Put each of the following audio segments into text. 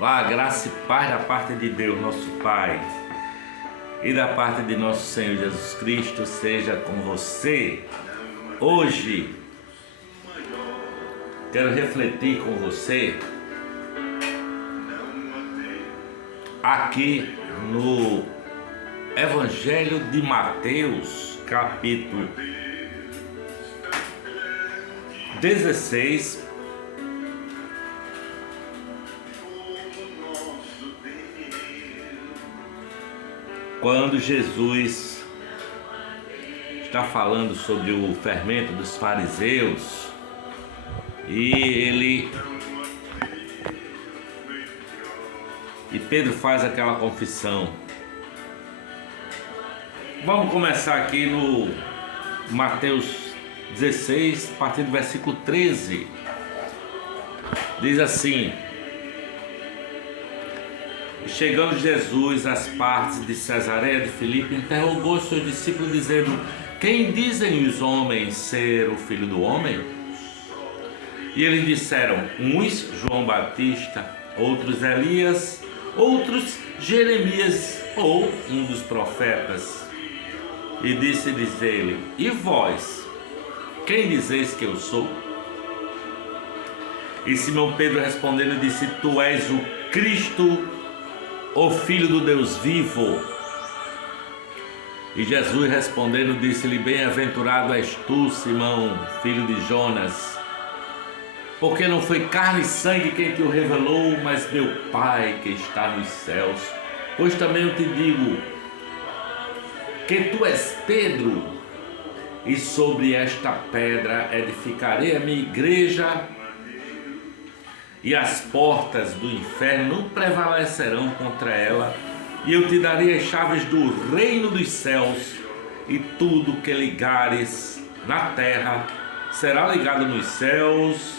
Lá, graça e paz da parte de Deus, nosso Pai, e da parte de nosso Senhor Jesus Cristo, seja com você. Hoje, quero refletir com você aqui no Evangelho de Mateus, capítulo 16, quando Jesus está falando sobre o fermento dos fariseus e Pedro faz aquela confissão. Vamos começar aqui no Mateus 16, a partir do versículo 13. Diz assim: chegando Jesus às partes de Cesareia de Filipe, interrogou os seus discípulos, dizendo: quem dizem os homens ser o Filho do Homem? E eles disseram: uns João Batista, outros Elias, outros Jeremias ou um dos profetas. E disse-lhes ele: e vós, quem dizeis que eu sou? E Simão Pedro respondendo disse: tu és o Cristo, o Filho do Deus vivo. E Jesus respondendo disse-lhe: bem-aventurado és tu, Simão, filho de Jonas, porque não foi carne e sangue quem te o revelou, mas meu Pai que está nos céus. Pois também eu te digo que tu és Pedro, e sobre esta pedra edificarei a minha igreja, e as portas do inferno não prevalecerão contra ela. E eu te darei as chaves do reino dos céus, e tudo que ligares na terra será ligado nos céus,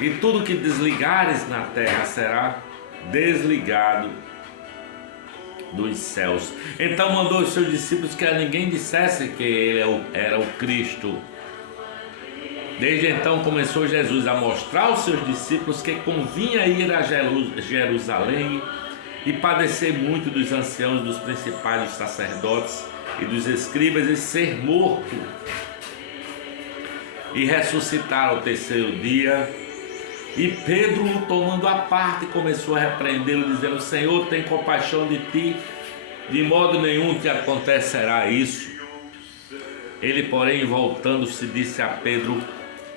e tudo que desligares na terra será desligado dos céus. Então mandou os seus discípulos que a ninguém dissesse que ele era o Cristo. Desde então começou Jesus a mostrar aos seus discípulos que convinha ir a Jerusalém e padecer muito dos anciãos, dos principais, dos sacerdotes e dos escribas, e ser morto e ressuscitar ao terceiro dia. E Pedro, tomando a parte, começou a repreendê-lo, dizendo: Senhor, tem compaixão de ti, de modo nenhum te acontecerá isso. Ele, porém, voltando-se, disse a Pedro: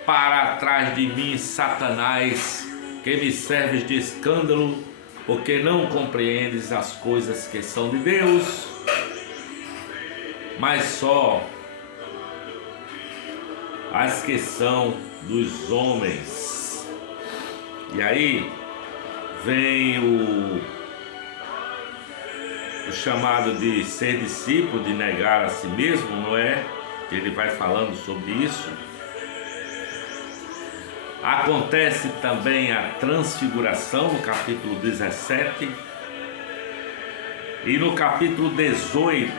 para trás de mim, Satanás, que me serves de escândalo, porque não compreendes as coisas que são de Deus, mas só as que são dos homens. E aí vem o chamado de ser discípulo, de negar a si mesmo, não é? Ele vai falando sobre isso. Acontece também a transfiguração no capítulo 17 e no capítulo 18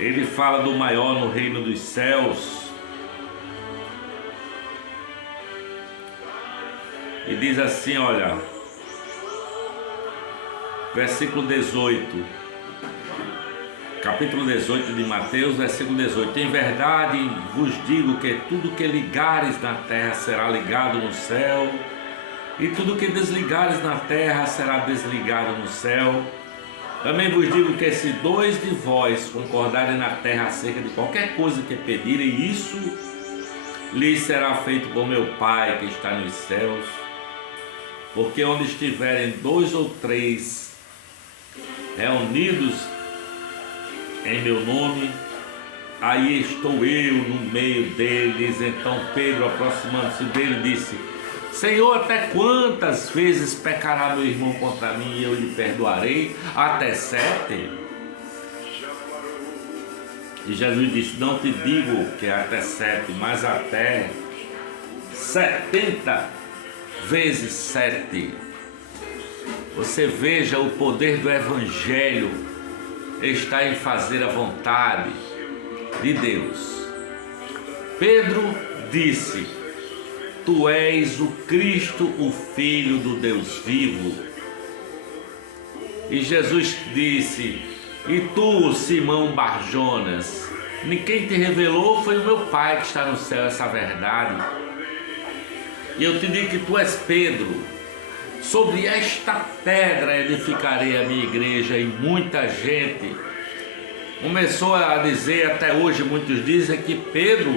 ele fala do maior no reino dos céus e diz assim, olha, versículo 18, capítulo 18 de Mateus, versículo 18: em verdade vos digo que tudo que ligares na terra será ligado no céu, e tudo que desligares na terra será desligado no céu. Também vos digo que se dois de vós concordarem na terra acerca de qualquer coisa que pedirem, isso lhes será feito por meu Pai que está nos céus. Porque onde estiverem dois ou três reunidos em meu nome, aí estou eu no meio deles. Então Pedro, aproximando-se dele, disse: Senhor, até quantas vezes pecará meu irmão contra mim e eu lhe perdoarei? Até 7? E Jesus disse: não te digo que é até 7, mas até 70 vezes 7. Você veja, o poder do Evangelho está em fazer a vontade de Deus. Pedro disse: tu és o Cristo, o Filho do Deus vivo. E Jesus disse: e tu, Simão Barjonas, quem te revelou foi o meu Pai que está no céu, essa verdade. E eu te digo que tu és Pedro, sobre esta pedra edificarei a minha igreja. E muita gente começou a dizer, até hoje muitos dizem que Pedro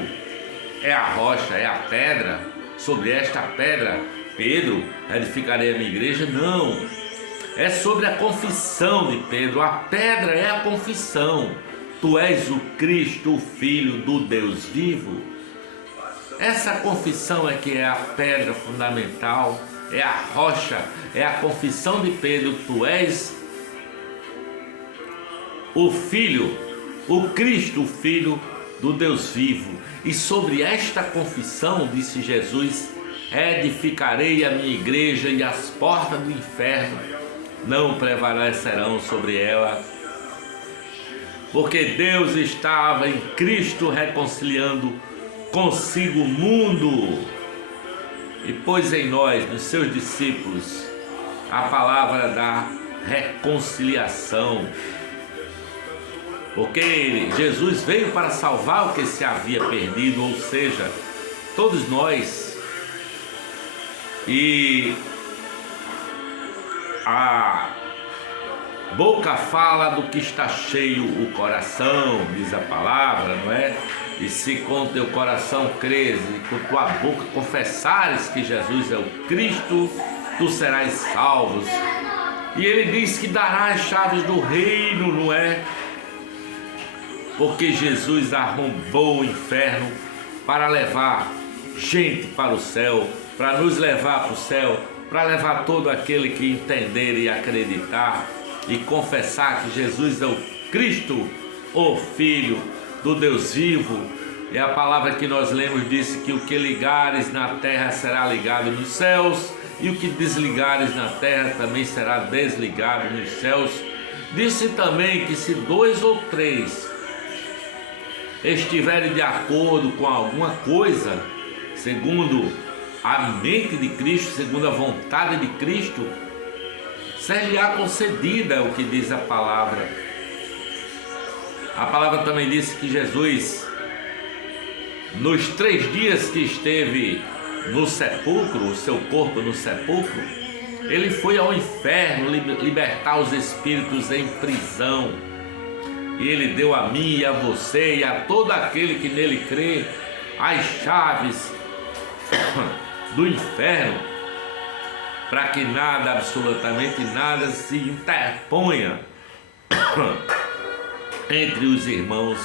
é a rocha, é a pedra. Sobre esta pedra, Pedro, edificarei a minha igreja. Não, é sobre a confissão de Pedro. A pedra é a confissão: tu és o Cristo, o Filho do Deus vivo. Essa confissão é que é a pedra fundamental, é a rocha, é a confissão de Pedro: tu és o Filho, o Cristo, o Filho do Deus vivo. E sobre esta confissão, disse Jesus, edificarei a minha igreja, e as portas do inferno não prevalecerão sobre ela. Porque Deus estava em Cristo reconciliando consigo o mundo, e pôs em nós, nos seus discípulos, a palavra da reconciliação. Porque Jesus veio para salvar o que se havia perdido, ou seja, todos nós. E a boca fala do que está cheio o coração, diz a palavra, não é? E se com teu coração creres e com tua boca confessares que Jesus é o Cristo, tu serás salvos. E ele diz que dará as chaves do reino, não é? Porque Jesus arrombou o inferno para levar gente para o céu, para nos levar para o céu, para levar todo aquele que entender e acreditar e confessar que Jesus é o Cristo, o Filho do Deus vivo. E a palavra que nós lemos disse que o que ligares na terra será ligado nos céus, e o que desligares na terra também será desligado nos céus. Disse também que se 2 ou 3 estiverem de acordo com alguma coisa, segundo a mente de Cristo, segundo a vontade de Cristo, ser-lhe-á concedida, é o que diz a palavra. A palavra também disse que Jesus, nos 3 dias que esteve no sepulcro, o seu corpo no sepulcro, ele foi ao inferno libertar os espíritos em prisão. E ele deu a mim e a você e a todo aquele que nele crê as chaves do inferno, para que nada, absolutamente nada, se interponha entre os irmãos.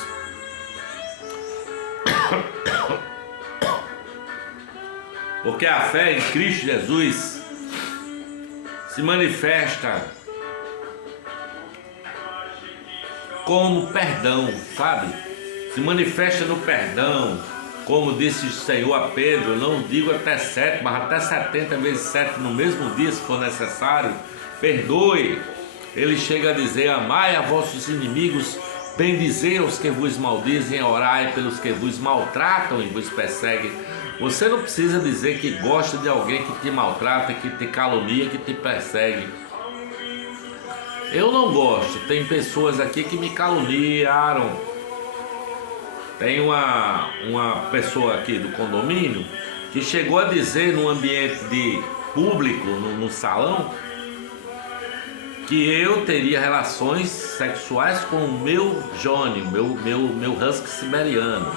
Porque a fé em Cristo Jesus se manifesta como perdão, sabe? Se manifesta no perdão, como disse o Senhor a Pedro: não digo até 7, mas até 70 vezes 7 no mesmo dia, se for necessário, perdoe. Ele chega a dizer: amai a vossos inimigos, bendizei os que vos maldizem, orai pelos que vos maltratam e vos perseguem. Você não precisa dizer que gosta de alguém que te maltrata, que te calunia, que te persegue. Eu não gosto, tem pessoas aqui que me caluniaram. Tem uma pessoa aqui do condomínio que chegou a dizer num ambiente de público, no salão, que eu teria relações sexuais com o meu Johnny, meu husky siberiano.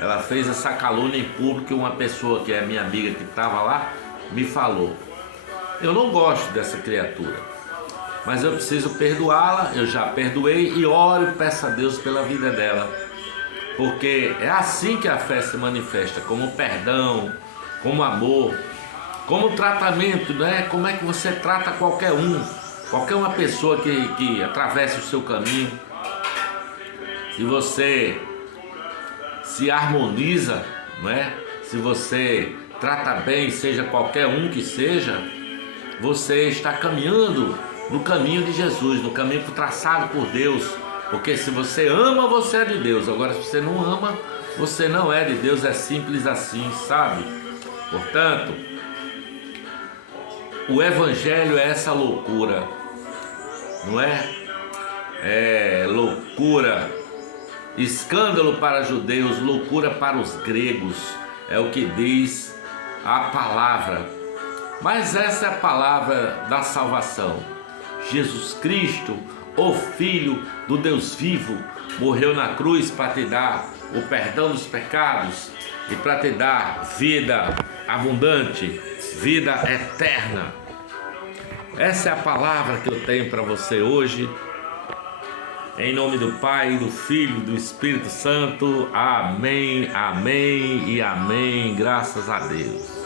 Ela fez essa calúnia em público e uma pessoa que é minha amiga que estava lá me falou. Eu não gosto dessa criatura, mas eu preciso perdoá-la. Eu já perdoei e oro e peço a Deus pela vida dela, porque é assim que a fé se manifesta, como perdão, como amor, como tratamento, né? Como é que você trata qualquer uma pessoa que atravessa o seu caminho. Se você se harmoniza, né? Se você trata bem, seja qualquer um que seja, você está caminhando no caminho de Jesus, no caminho traçado por Deus. Porque se você ama, você é de Deus. Agora, se você não ama, você não é de Deus. É simples assim, sabe? Portanto, o Evangelho é essa loucura, não é? É loucura, escândalo para judeus, loucura para os gregos, é o que diz a palavra. Mas essa é a palavra da salvação. Jesus Cristo, o Filho do Deus vivo, morreu na cruz para te dar o perdão dos pecados e para te dar vida abundante, vida eterna. Essa é a palavra que eu tenho para você hoje. Em nome do Pai, do Filho e do Espírito Santo. Amém, amém e amém. Graças a Deus.